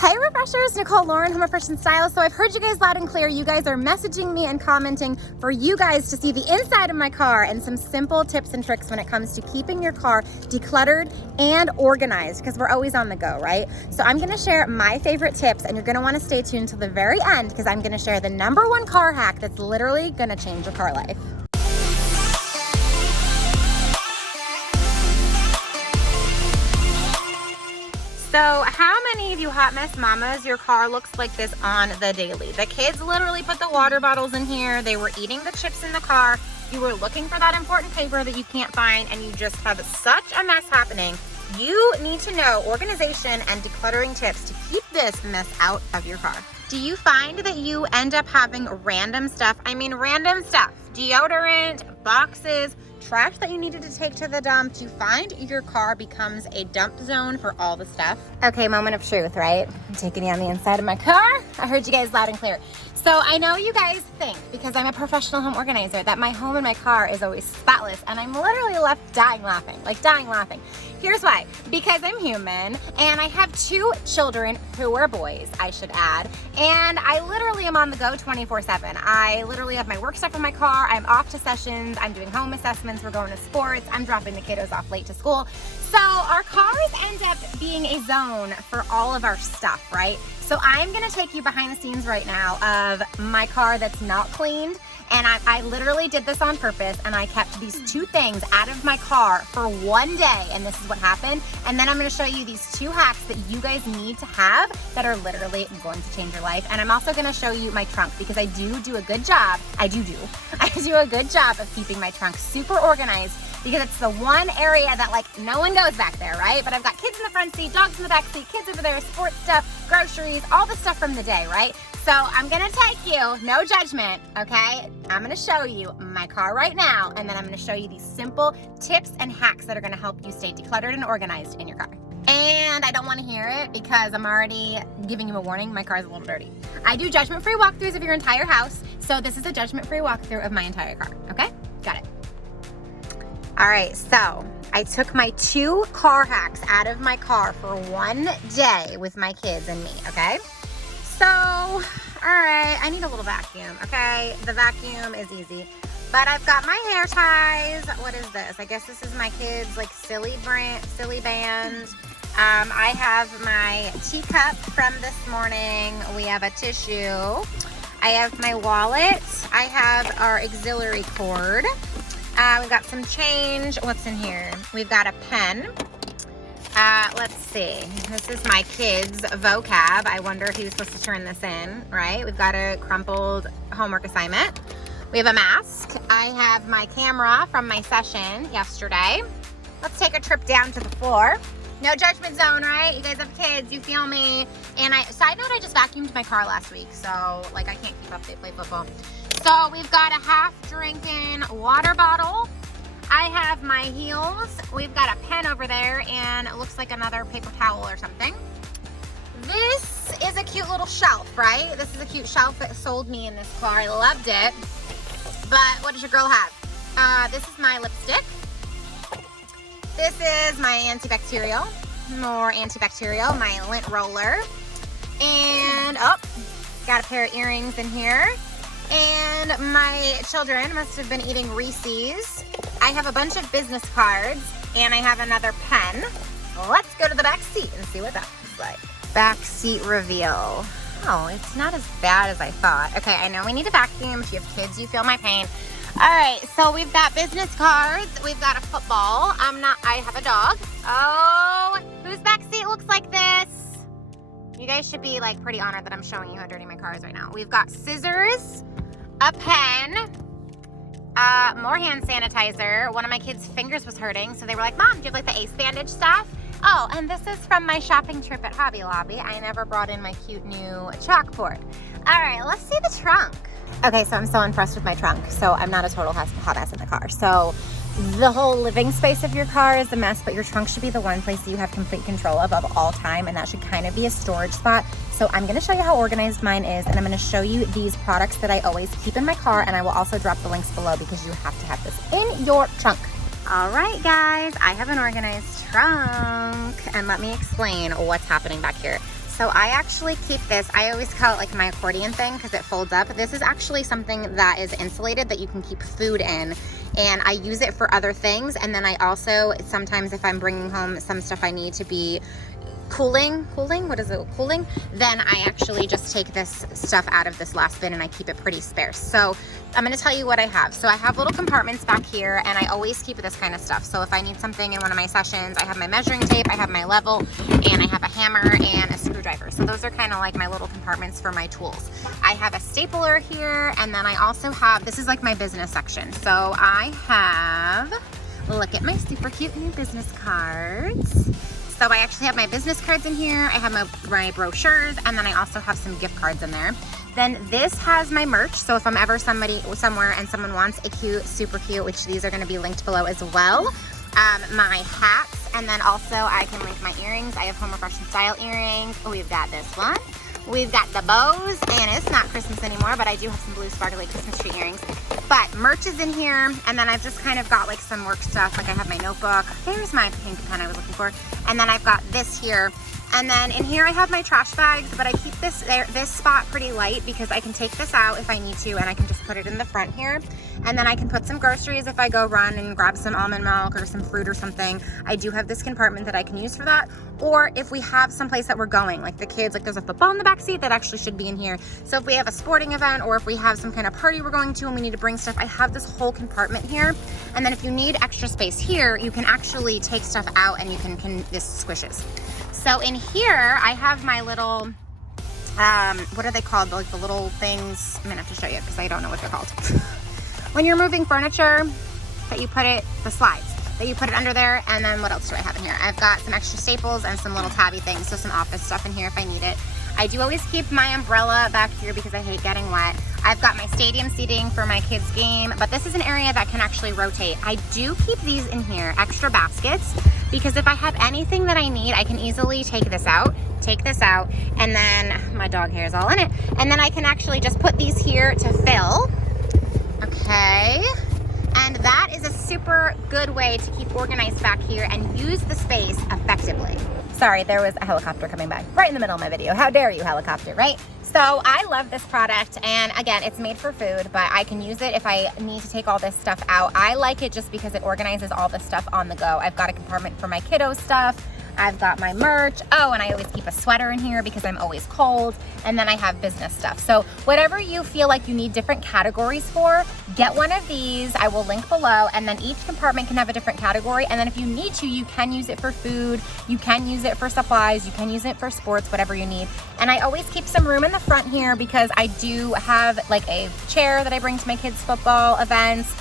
Hey Refreshers, Nicole Lauren, Home Refresh and Style. So I've heard you guys loud and clear. You guys are messaging me and commenting for you guys to see the inside of my car and some simple tips and tricks when it comes to keeping your car decluttered and organized, because we're always on the go, right? So I'm gonna share my favorite tips, and you're gonna wanna stay tuned till the very end, because I'm gonna share the #1 car hack that's literally gonna change your car life. So how many of you hot mess mamas, your car looks like this on the daily? The kids literally put the water bottles in here. They were eating the chips in the car. You were looking for that important paper that you can't find, and you just have such a mess happening. You need to know organization and decluttering tips to keep this mess out of your car. Do you find that you end up having random stuff? I mean, random stuff. Deodorant, boxes, trash that you needed to take to the dump. Do you find your car becomes a dump zone for all the stuff? Okay, moment of truth, right? I'm taking you on the inside of my car. I heard you guys loud and clear. So I know you guys think, because I'm a professional home organizer, that my home and my car is always spotless, and I'm literally left dying laughing, like dying laughing. Here's why. Because I'm human, and I have 2 children who are boys, I should add, and I literally am on the go 24/7. I literally have my work stuff in my car, I'm off to sessions, I'm doing home assessments, we're going to sports, I'm dropping the kiddos off late to school. So our cars end up being a zone for all of our stuff, right? So I'm gonna take you behind the scenes right now of my car that's not cleaned. And I literally did this on purpose, and I kept these 2 things out of my car for 1 day, and this is what happened. And then I'm gonna show you these 2 hacks that you guys need to have that are literally going to change your life. And I'm also gonna show you my trunk, because I do a good job. I do a good job of keeping my trunk super organized, because it's the one area that like no one goes back there, right? But I've got kids in the front seat, dogs in the back seat, kids over there, sports stuff, groceries, all the stuff from the day, right? So I'm gonna take you, no judgment, okay? I'm gonna show you my car right now, and then I'm gonna show you these simple tips and hacks that are gonna help you stay decluttered and organized in your car. And I don't wanna hear it, because I'm already giving you a warning, my car is a little dirty. I do judgment-free walkthroughs of your entire house, so this is a judgment-free walkthrough of my entire car, okay? Got it. All right, so I took my 2 car hacks out of my car for 1 day with my kids and me, okay? So, all right, I need a little vacuum, okay? The vacuum is easy, but I've got my hair ties. What is this? I guess this is my kids' like silly band. I have my teacup from this morning. We have a tissue. I have my wallet. I have our auxiliary cord. We've got some change. What's in here? We've got a pen. Let's see. This is my kids' vocab. I wonder who's supposed to turn this in, right? We've got a crumpled homework assignment. We have a mask. I have my camera from my session yesterday. Let's take a trip down to the floor. No judgment zone, right? You guys have kids, you feel me. And side note, I just vacuumed my car last week, so like I can't keep up, they play football. So we've got a half-drinking water bottle. I have my heels. We've got a pen over there, and it looks like another paper towel or something. This is a cute little shelf, right? This is a cute shelf that sold me in this car. I loved it. But what does your girl have? This is my lipstick. This is my antibacterial. More antibacterial, my lint roller. And, got a pair of earrings in here. And my children must have been eating Reese's. I have a bunch of business cards, and I have another pen. Let's go to the back seat and see what that looks like. Back seat reveal. Oh, it's not as bad as I thought. Okay, I know we need a vacuum. If you have kids, you feel my pain. All right, so we've got business cards. We've got a football. I have a dog. Oh, whose back seat looks like this? You guys should be like pretty honored that I'm showing you how dirty my car is right now. We've got scissors, a pen, more hand sanitizer. One of my kids' fingers was hurting, so they were like, Mom, do you have like the ace bandage stuff? Oh, and this is from my shopping trip at Hobby Lobby. I never brought in my cute new chalkboard. All right, let's see the trunk. Okay, so I'm so impressed with my trunk. So I'm not a total hot mess in the car. So the whole living space of your car is a mess, but your trunk should be the one place that you have complete control of all time, and that should kind of be a storage spot. So I'm gonna show you how organized mine is, and I'm gonna show you these products that I always keep in my car, and I will also drop the links below because you have to have this in your trunk. All right, guys, I have an organized trunk, and let me explain what's happening back here. So I actually keep this, I always call it like my accordion thing because it folds up. This is actually something that is insulated that you can keep food in, and I use it for other things. And then I also, sometimes if I'm bringing home some stuff I need to be cooling, then I actually just take this stuff out of this last bin and I keep it pretty sparse. So I'm gonna tell you what I have. So I have little compartments back here, and I always keep this kind of stuff. So if I need something in one of my sessions, I have my measuring tape, I have my level, and I have a hammer and a screwdriver. So those are kind of like my little compartments for my tools. I have a stapler here, and then I also have, this is like my business section. So I have, look at my super cute new business cards. So I actually have my business cards in here, I have my brochures, and then I also have some gift cards in there. Then this has my merch, so if I'm ever somewhere and someone wants a cute, super cute, which these are gonna be linked below as well, my hats, and then also I can link my earrings. I have home refreshing style earrings. We've got this one. We've got the bows, and it's not Christmas anymore, but I do have some blue sparkly Christmas tree earrings. But merch is in here, and then I've just kind of got like some work stuff. Like I have my notebook. There's my pink pen I was looking for. And then I've got this here. And then in here I have my trash bags, but I keep this spot pretty light because I can take this out if I need to, and I can just put it in the front here. And then I can put some groceries if I go run and grab some almond milk or some fruit or something. I do have this compartment that I can use for that. Or if we have someplace that we're going, like the kids, like there's a football in the back seat that actually should be in here. So if we have a sporting event, or if we have some kind of party we're going to and we need to bring stuff, I have this whole compartment here. And then if you need extra space here, you can actually take stuff out and you can this squishes. So in here, I have my little, what are they called? Like the little things, I'm gonna have to show you because I don't know what they're called. When you're moving furniture, that you put it, the slides, that you put it under there. And then what else do I have in here? I've got some extra staples and some little tabby things, so some office stuff in here if I need it. I do always keep my umbrella back here because I hate getting wet. I've got my stadium seating for my kids' game, but this is an area that can actually rotate. I do keep these in here, extra baskets, because if I have anything that I need, I can easily take this out, and then my dog hair is all in it. And then I can actually just put these here to fill, okay? And that is a super good way to keep organized back here and use the space effectively. Sorry, there was a helicopter coming by right in the middle of my video. How dare you, helicopter, right? So I love this product, and again, it's made for food, but I can use it if I need to take all this stuff out. I like it just because it organizes all the stuff on the go. I've got a compartment for my kiddo stuff. I've got my merch. Oh, and I always keep a sweater in here because I'm always cold. And then I have business stuff. So whatever you feel like you need different categories for, get one of these. I will link below. And then each compartment can have a different category. And then if you need to, you can use it for food. You can use it for supplies. You can use it for sports, whatever you need. And I always keep some room in the front here because I do have like a chair that I bring to my kids' football events.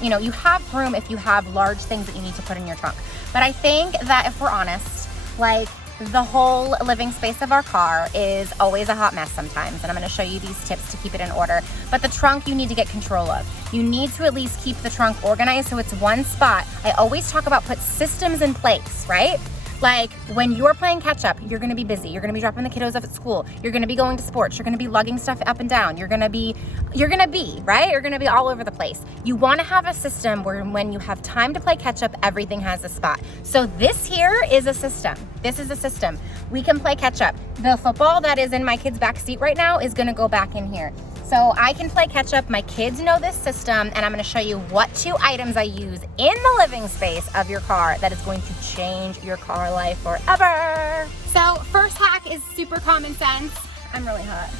You know, you have room if you have large things that you need to put in your trunk. But I think that if we're honest, like the whole living space of our car is always a hot mess sometimes. And I'm gonna show you these tips to keep it in order. But the trunk you need to get control of. You need to at least keep the trunk organized so it's one spot. I always talk about put systems in place, right? Like when you're playing catch up, you're gonna be busy. You're gonna be dropping the kiddos off at school. You're gonna be going to sports. You're gonna be lugging stuff up and down. You're gonna be, right? You're gonna be all over the place. You wanna have a system where when you have time to play catch up, everything has a spot. So this here is a system. This is a system. We can play catch up. The football that is in my kid's back seat right now is gonna go back in here. So I can play catch up. My kids know this system, and I'm gonna show you what 2 items I use in the living space of your car that is going to change your car life forever. So first hack is super common sense. I'm really hot.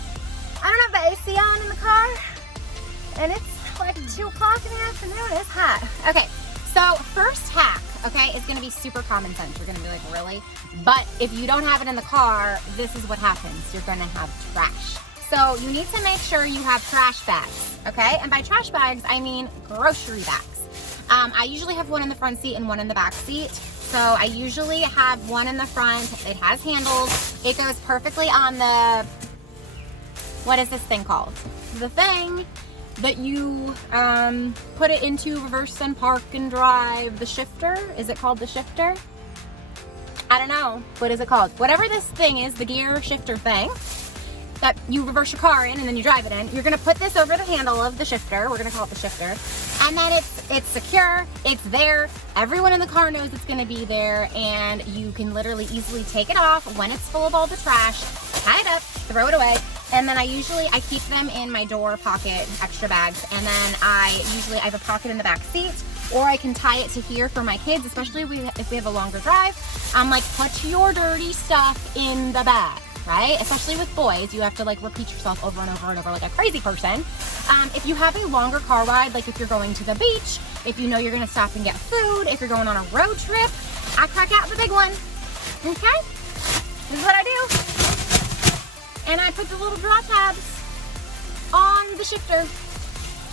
I don't have the AC on in the car, and it's like 2 o'clock in the afternoon. It's hot. Okay, so first hack, okay, is gonna be super common sense. You're gonna be like, really? But if you don't have it in the car, this is what happens. You're gonna have trash. So you need to make sure you have trash bags, okay? And by trash bags, I mean grocery bags. I usually have one in the front seat and one in the back seat. So I usually have one in the front. It has handles. It goes perfectly on the, what is this thing called? The thing that you put it into reverse and park and drive, the shifter. Is it called the shifter? I don't know. What is it called? Whatever this thing is, the gear shifter thing. that you reverse your car in and then you drive it in. You're gonna put this over the handle of the shifter. We're gonna call it the shifter. And then it's secure, it's there. Everyone in the car knows it's gonna be there, and you can literally easily take it off when it's full of all the trash, tie it up, throw it away. And then I keep them in my door pocket, extra bags. And then I have a pocket in the back seat, or I can tie it to here for my kids, especially if we have a longer drive. I'm like, put your dirty stuff in the bag, right? Especially with boys, you have to like repeat yourself over and over and over like a crazy person. If you have a longer car ride, like if you're going to the beach, if you know you're gonna stop and get food, if you're going on a road trip, I crack out the big one, okay? This is what I do. And I put the little draw tabs on the shifter.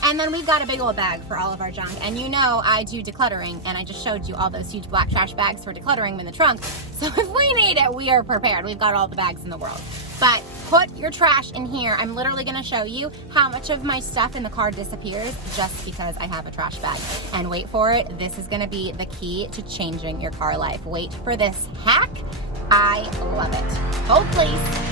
And then we've got a big old bag for all of our junk. And you know I do decluttering, and I just showed you all those huge black trash bags for decluttering in the trunk. So if we need it, we are prepared. We've got all the bags in the world. But put your trash in here. I'm literally gonna show you how much of my stuff in the car disappears just because I have a trash bag. And wait for it, this is gonna be the key to changing your car life. Wait for this hack. I love it. Hold please.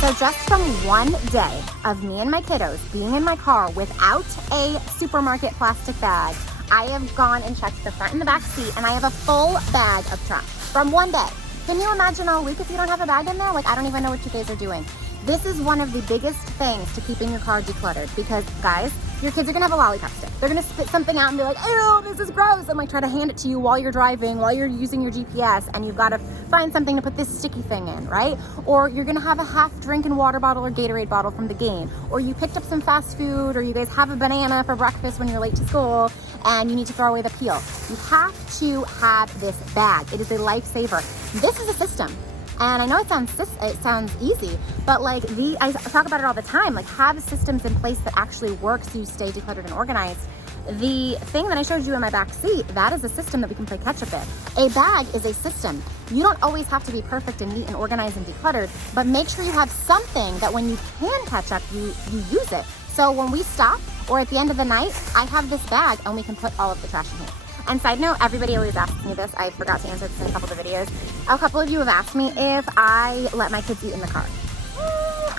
So just from one day of me and my kiddos being in my car without a supermarket plastic bag, I have gone and checked the front and the back seat, and I have a full bag of trash from one day. Can you imagine all week if you don't have a bag in there? Like, I don't even know what you guys are doing. This is one of the biggest things to keeping your car decluttered, because guys, your kids are gonna have a lollipop stick. They're gonna spit something out and be like, ew, this is gross, and like try to hand it to you while you're driving, while you're using your GPS, and you've gotta find something to put this sticky thing in, right? Or you're gonna have a half drinking water bottle or Gatorade bottle from the game, or you picked up some fast food, or you guys have a banana for breakfast when you're late to school, and you need to throw away the peel. You have to have this bag. It is a lifesaver. This is a system. And I know it sounds easy, but like I talk about it all the time, like have systems in place that actually work so you stay decluttered and organized. The thing that I showed you in my back seat, that is a system that we can play catch up in. A bag is a system. You don't always have to be perfect and neat and organized and decluttered, but make sure you have something that when you can catch up, you use it. So when we stop, or at the end of the night, I have this bag and we can put all of the trash in here. And side note, everybody always asks me this. I forgot to answer this in a couple of the videos. A couple of you have asked me if I let my kids eat in the car.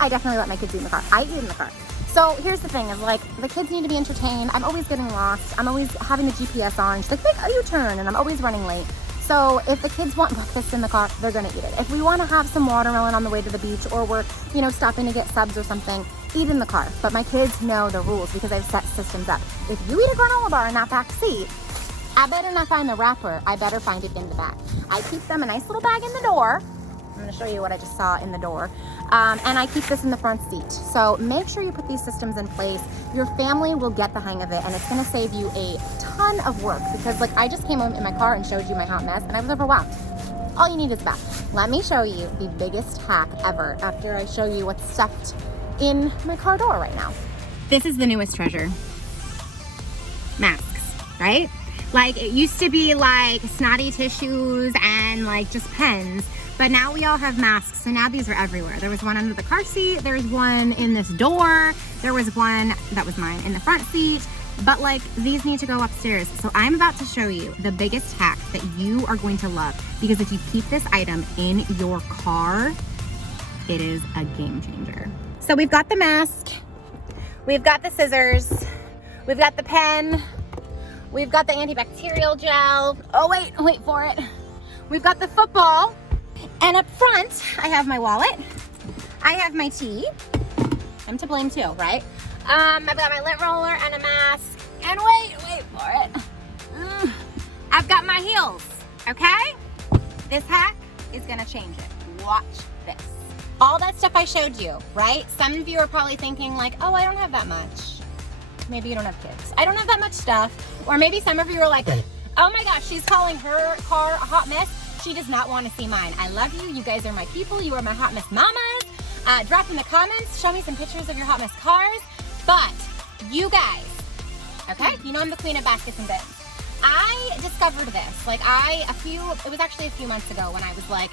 I definitely let my kids eat in the car. I eat in the car. So here's the thing is like, the kids need to be entertained. I'm always getting lost. I'm always having the GPS on. She's like, make a U-turn, and I'm always running late. So if the kids want breakfast in the car, they're gonna eat it. If we wanna have some watermelon on the way to the beach, or we're, stopping to get subs or something, eat in the car. But my kids know the rules because I've set systems up. If you eat a granola bar in that back seat, I better not find the wrapper. I better find it in the back. I keep them a nice little bag in the door. I'm gonna show you what I just saw in the door. And I keep this in the front seat. So make sure you put these systems in place. Your family will get the hang of it, and it's gonna save you a ton of work, because like I just came home in my car and showed you my hot mess and I was overwhelmed. All you need is a bag. Let me show you the biggest hack ever after I show you what's stuffed in my car door right now. This is the newest treasure. Masks, right? Like it used to be like snotty tissues and like just pens, but now we all have masks. So now these are everywhere. There was one under the car seat. There was one in this door. There was one, that was mine, in the front seat. But like these need to go upstairs. So I'm about to show you the biggest hack that you are going to love, because if you keep this item in your car, it is a game changer. So we've got the mask, we've got the scissors, we've got the pen, we've got the antibacterial gel. Oh, wait for it. We've got the football. And up front, I have my wallet. I have my tea. I'm to blame too, right? I've got my lint roller and a mask. And wait for it. I've got my heels, okay? This hack is gonna change it. Watch this. All that stuff I showed you, right? Some of you are probably thinking like, oh, I don't have that much. Maybe you don't have kids. I don't have that much stuff. Or maybe some of you are like, oh my gosh, she's calling her car a hot mess. She does not want to see mine. I love you. You guys are my people. You are my hot mess mamas. Drop in the comments. Show me some pictures of your hot mess cars. But you guys, okay? You know I'm the queen of baskets and bins. I discovered this. Like it was actually a few months ago when I was like,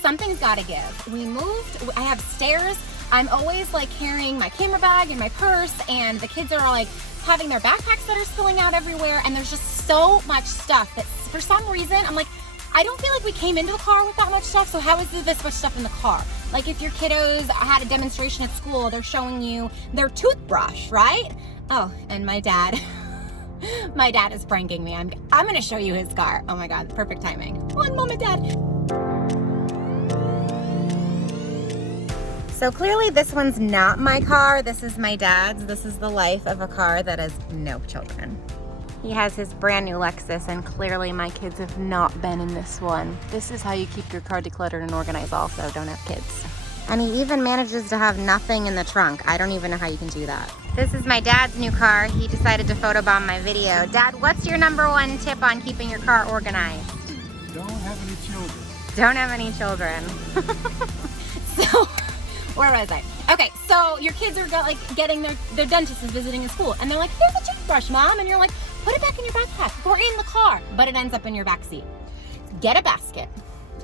something's gotta give. We moved, I have stairs. I'm always like carrying my camera bag and my purse, and the kids are like having their backpacks that are spilling out everywhere, and there's just so much stuff that for some reason I'm like, I don't feel like we came into the car with that much stuff, so how is there this much stuff in the car? Like if your kiddos had a demonstration at school, they're showing you their toothbrush, right? Oh, and my dad, my dad is pranking me. I'm gonna show you his car. Oh my God, perfect timing. One moment, Dad. So clearly this one's not my car. This is my dad's. This is the life of a car that has no children. He has his brand new Lexus, and clearly my kids have not been in this one. This is how you keep your car decluttered and organized also, don't have kids. And he even manages to have nothing in the trunk. I don't even know how you can do that. This is my dad's new car. He decided to photobomb my video. Dad, what's your #1 tip on keeping your car organized? Don't have any children. Don't have any children. So, where was I? Okay, so your kids are getting their dentist is visiting at school, and they're like, here's a toothbrush, Mom, and you're like, put it back in your backpack or in the car, but it ends up in your back seat. Get a basket,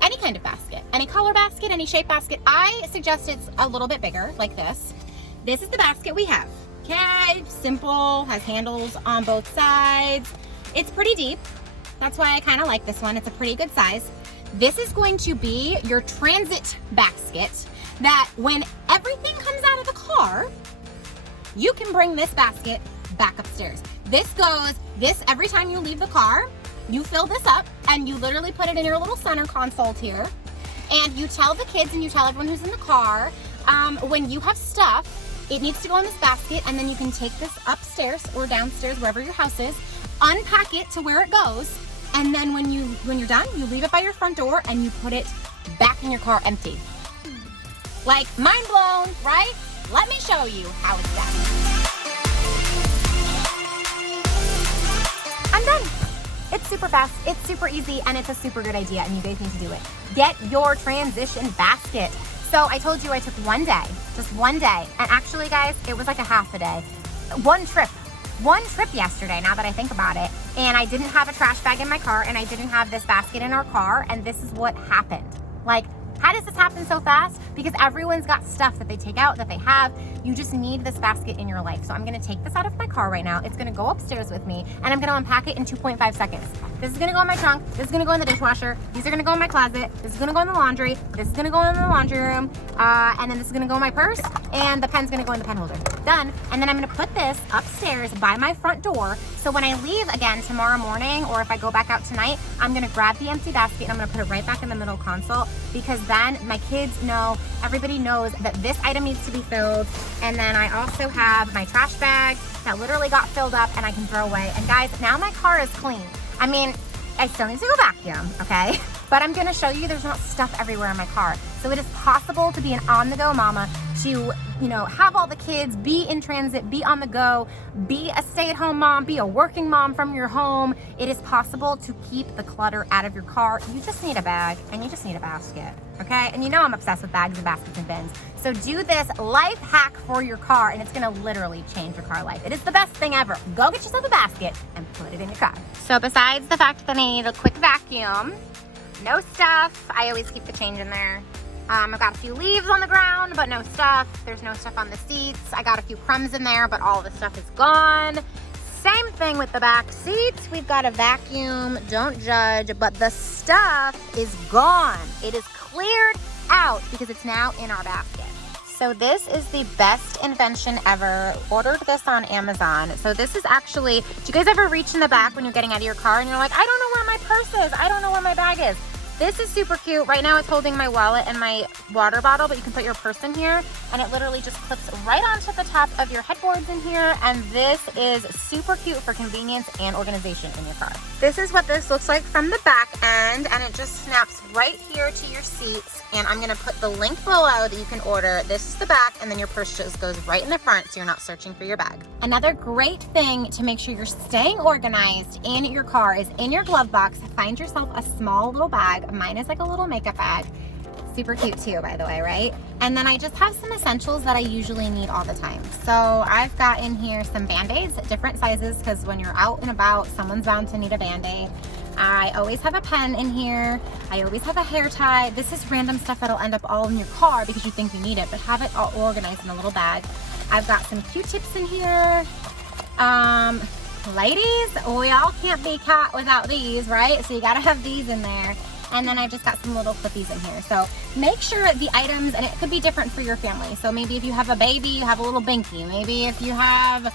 any kind of basket, any color basket, any shape basket. I suggest it's a little bit bigger, like this. This is the basket we have. Okay, simple, has handles on both sides. It's pretty deep. That's why I kind of like this one. It's a pretty good size. This is going to be your transit basket that when everything comes out of the car, you can bring this basket back upstairs. This every time you leave the car, you fill this up and you literally put it in your little center console here. And you tell the kids and you tell everyone who's in the car, when you have stuff, it needs to go in this basket, and then you can take this upstairs or downstairs, wherever your house is, unpack it to where it goes, and then when you're done, you leave it by your front door and you put it back in your car empty. Like, mind blown, right? Let me show you how it's done. I'm done. It's super fast, it's super easy, and it's a super good idea, and you guys need to do it. Get your transition basket. So I told you I took one day, just one day. And actually, guys, it was like a half a day. One trip yesterday, now that I think about it. And I didn't have a trash bag in my car, and I didn't have this basket in our car, and this is what happened. Like, how does this happen so fast? Because everyone's got stuff that they take out, that they have. You just need this basket in your life. So I'm gonna take this out of my car right now. It's gonna go upstairs with me, and I'm gonna unpack it in 2.5 seconds. This is gonna go in my trunk. This is gonna go in the dishwasher. These are gonna go in my closet. This is gonna go in the laundry. This is gonna go in the laundry room. And then this is gonna go in my purse, and the pen's gonna go in the pen holder. Done. And then I'm gonna put this upstairs by my front door. So when I leave again tomorrow morning, or if I go back out tonight, I'm gonna grab the empty basket and I'm gonna put it right back in the middle console, because then my kids know, everybody knows that this item needs to be filled. And then I also have my trash bag that literally got filled up and I can throw away. And guys, now my car is clean. I mean, I still need to go vacuum, okay? But I'm gonna show you there's not stuff everywhere in my car. So it is possible to be an on-the-go mama, to, have all the kids, be in transit, be on the go, be a stay-at-home mom, be a working mom from your home. It is possible to keep the clutter out of your car. You just need a bag and you just need a basket, okay? And I'm obsessed with bags and baskets and bins. So do this life hack for your car, and it's gonna literally change your car life. It is the best thing ever. Go get yourself a basket and put it in your car. So besides the fact that I need a quick vacuum, no stuff, I always keep the change in there. I've got a few leaves on the ground, but no stuff. There's no stuff on the seats. I got a few crumbs in there, but all the stuff is gone. Same thing with the back seats. We've got a vacuum, don't judge, but the stuff is gone. It is cleared out because it's now in our basket. So this is the best invention ever. Ordered this on Amazon. So this is actually, do you guys ever reach in the back when you're getting out of your car and you're like, I don't know where my purse is. I don't know where my bag is. This is super cute. Right now it's holding my wallet and my water bottle, but you can put your purse in here and it literally just clips right onto the top of your headboards in here. And this is super cute for convenience and organization in your car. This is what this looks like from the back end, and it just snaps right here to your seats. And I'm gonna put the link below that you can order. This is the back, and then your purse just goes right in the front, so you're not searching for your bag. Another great thing to make sure you're staying organized in your car is in your glove box, find yourself a small little bag. Mine is like a little makeup bag. Super cute too, by the way, right? And then I just have some essentials that I usually need all the time. So I've got in here some Band-Aids, different sizes, because when you're out and about, someone's bound to need a Band-Aid. I always have a pen in here. I always have a hair tie. This is random stuff that'll end up all in your car because you think you need it, but have it all organized in a little bag. I've got some Q-tips in here. Ladies, we all can't be caught without these, right? So you gotta have these in there. And then I've just got some little clippies in here. So make sure the items, and it could be different for your family. So maybe if you have a baby, you have a little binky. Maybe if you have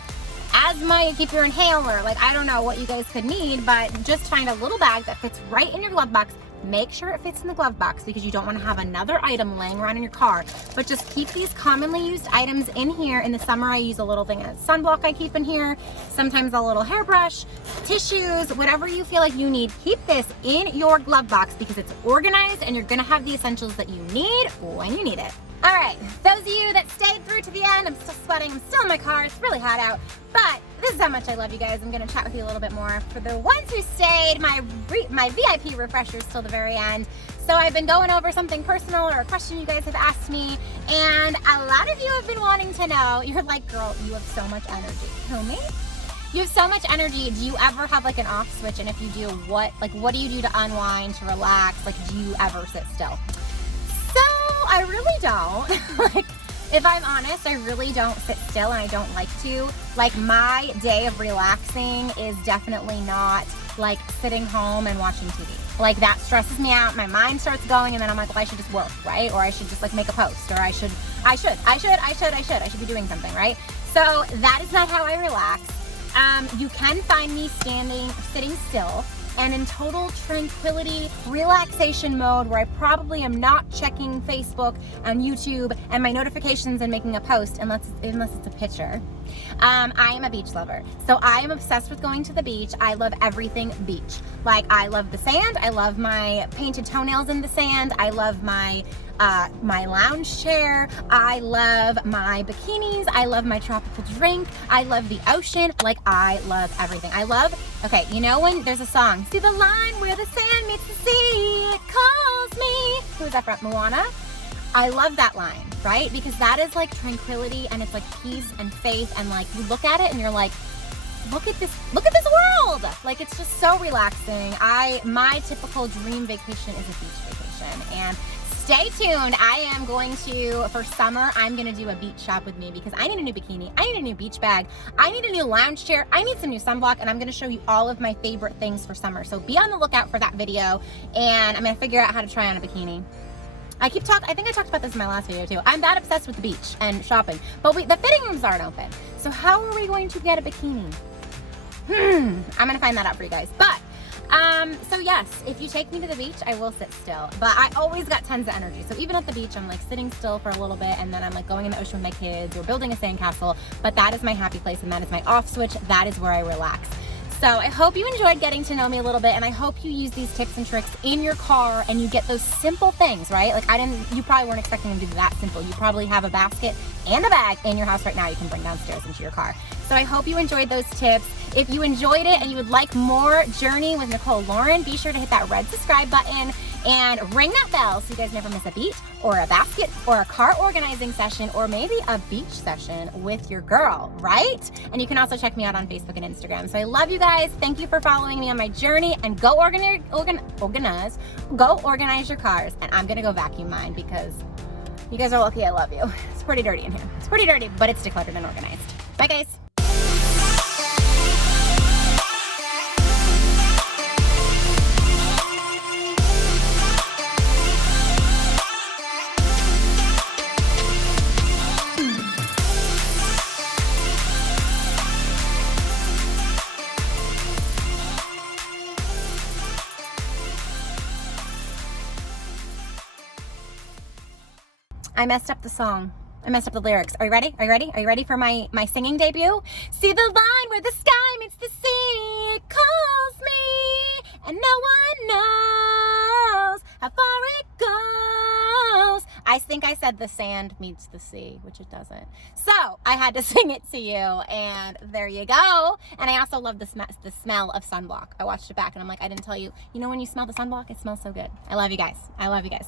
asthma, you keep your inhaler. Like, I don't know what you guys could need, but just find a little bag that fits right in your glove box. Make sure it fits in the glove box because you don't want to have another item laying around in your car. But just keep these commonly used items in here. In the summer, I use a little thing of sunblock I keep in here. Sometimes a little hairbrush, tissues, whatever you feel like you need. Keep this in your glove box because it's organized and you're going to have the essentials that you need when you need it. All right, those of you that stayed through to the end, I'm still sweating, I'm still in my car, it's really hot out, but this is how much I love you guys. I'm gonna chat with you a little bit more. For the ones who stayed, my VIP refreshers till the very end. So I've been going over something personal or a question you guys have asked me, and a lot of you have been wanting to know, you're like, girl, you have so much energy. Who, me? You have so much energy. Do you ever have like an off switch? And if you do, what do you do to unwind, to relax? Like, do you ever sit still? So I really don't. Like, if I'm honest, I really don't sit still and I don't like to. Like, my day of relaxing is definitely not like sitting home and watching TV. Like, that stresses me out. My mind starts going and then I'm like, well, I should just work, right? Or I should just like make a post, or I should be doing something, right? So that is not how I relax. You can find me sitting still and in total tranquility, relaxation mode, where I probably am not checking Facebook and YouTube and my notifications and making a post unless it's a picture. I am a beach lover. So I am obsessed with going to the beach. I love everything beach. Like, I love the sand. I love my painted toenails in the sand. I love my lounge chair. I love my bikinis. I love my tropical drink. I love the ocean. Like, I love everything. Okay, you know when there's a song, see the line where the sand meets the sea, it calls me. Who is that from? Moana? I love that line, right? Because that is like tranquility and it's like peace and faith, and like you look at it and you're like, look at this world. Like, it's just so relaxing. My typical dream vacation is a beach vacation, and stay tuned. I am going to, for summer, I'm going to do a beach shop with me because I need a new bikini. I need a new beach bag. I need a new lounge chair. I need some new sunblock, and I'm going to show you all of my favorite things for summer. So be on the lookout for that video, and I'm going to figure out how to try on a bikini. I think I talked about this in my last video too. I'm that obsessed with the beach and shopping, but the fitting rooms aren't open. So how are we going to get a bikini? I'm going to find that out for you guys. But so yes, if you take me to the beach, I will sit still, but I always got tons of energy. So even at the beach, I'm like sitting still for a little bit, and then I'm like going in the ocean with my kids or building a sandcastle. But that is my happy place, and that is my off switch. That is where I relax. So I hope you enjoyed getting to know me a little bit, and I hope you use these tips and tricks in your car and you get those simple things, right? Like, you probably weren't expecting them to be that simple. You probably have a basket and a bag in your house right now you can bring downstairs into your car. So I hope you enjoyed those tips. If you enjoyed it and you would like more Journey with Nicole Lauren, be sure to hit that red subscribe button and ring that bell so you guys never miss a beat or a basket or a car organizing session or maybe a beach session with your girl, right? And you can also check me out on Facebook and Instagram. So I love you guys. Thank you for following me on my journey, and go organize your cars. And I'm gonna go vacuum mine because you guys are lucky I love you. It's pretty dirty in here. It's pretty dirty, but it's decluttered and organized. Bye guys. I messed up the song. I messed up the lyrics. Are you ready? Are you ready? Are you ready for my singing debut? See the line where the sky meets the sea, it calls me, and no one knows how far it goes. I think I said the sand meets the sea, which it doesn't. So I had to sing it to you, and there you go. And I also love the smell of sunblock. I watched it back and I'm like, I didn't tell you. You know when you smell the sunblock, it smells so good. I love you guys. I love you guys.